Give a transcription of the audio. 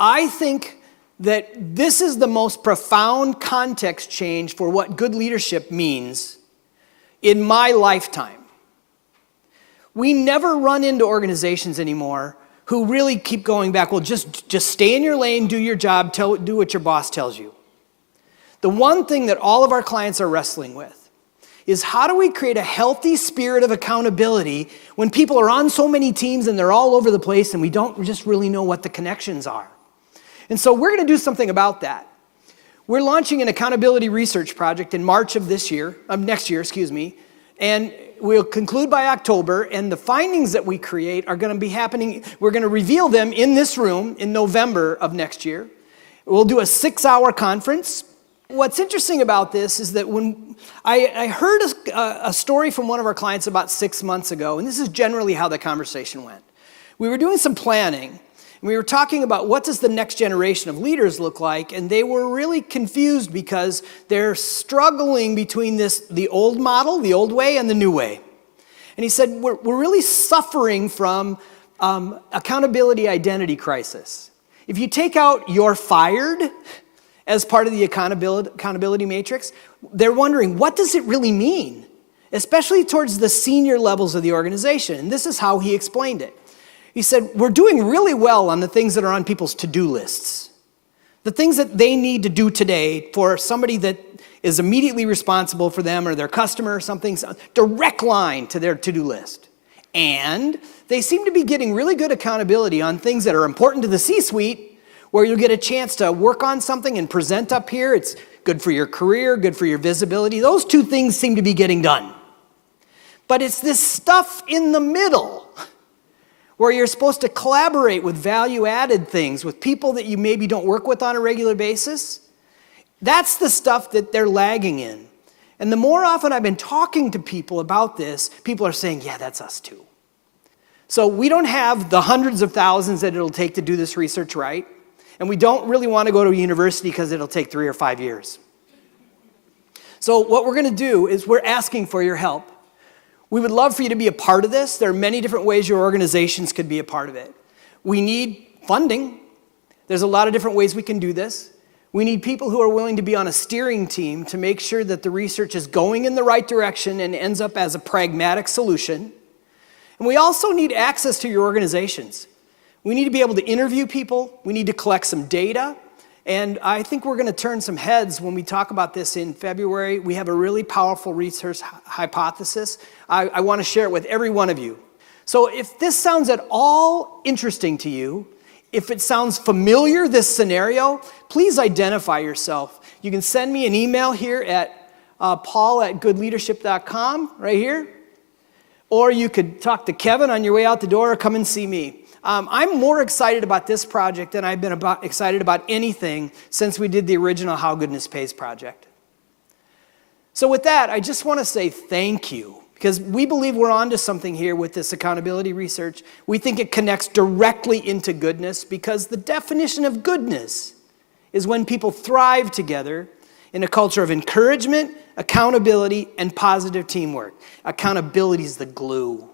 I think that this is the most profound context change for what good leadership means in my lifetime. We never run into organizations anymore who really keep going back, well, just stay in your lane, do your job, do what your boss tells you. The one thing that all of our clients are wrestling with is how do we create a healthy spirit of accountability when people are on so many teams and they're all over the place and we don't just really know what the connections are. And so we're going to do something about that. We're launching an accountability research project in March of next year, and we'll conclude by October, and the findings that we create are going to be happening, we're going to reveal them in this room in November of next year. We'll do a 6-hour conference. What's interesting about this is that when I heard a story from one of our clients about 6 months ago, and this is generally how the conversation went. We were doing some planning, and we were talking about what does the next generation of leaders look like, and they were really confused because they're struggling between the old model, the old way, and the new way. And he said, we're really suffering from accountability identity crisis. If you take out "you're fired" as part of the accountability matrix, they're wondering, what does it really mean? Especially towards the senior levels of the organization. And this is how he explained it. He said, we're doing really well on the things that are on people's to-do lists. The things that they need to do today for somebody that is immediately responsible for them or their customer or something, direct line to their to-do list. And they seem to be getting really good accountability on things that are important to the C-suite, where you'll get a chance to work on something and present up here. It's good for your career, good for your visibility. Those two things seem to be getting done. But it's this stuff in the middle where you're supposed to collaborate with value-added things, with people that you maybe don't work with on a regular basis. That's the stuff that they're lagging in. And the more often I've been talking to people about this, people are saying, yeah, that's us too. So we don't have the hundreds of thousands that it'll take to do this research right. And we don't really want to go to a university because it'll take 3 or 5 years. So what we're going to do is we're asking for your help. We would love for you to be a part of this. There are many different ways your organizations could be a part of it. We need funding. There's a lot of different ways we can do this. We need people who are willing to be on a steering team to make sure that the research is going in the right direction and ends up as a pragmatic solution. And we also need access to your organizations. We need to be able to interview people. We need to collect some data. And I think we're going to turn some heads when we talk about this in February. We have a really powerful research hypothesis. I want to share it with every one of you. So if this sounds at all interesting to you, if it sounds familiar, this scenario, please identify yourself. You can send me an email here at paul@goodleadership.com, right here. Or you could talk to Kevin on your way out the door or come and see me. I'm more excited about this project than I've been excited about anything since we did the original How Goodness Pays project. So with that, I just want to say thank you, because we believe we're onto something here with this accountability research. We think it connects directly into goodness, because the definition of goodness is when people thrive together in a culture of encouragement, accountability, and positive teamwork. Accountability is the glue.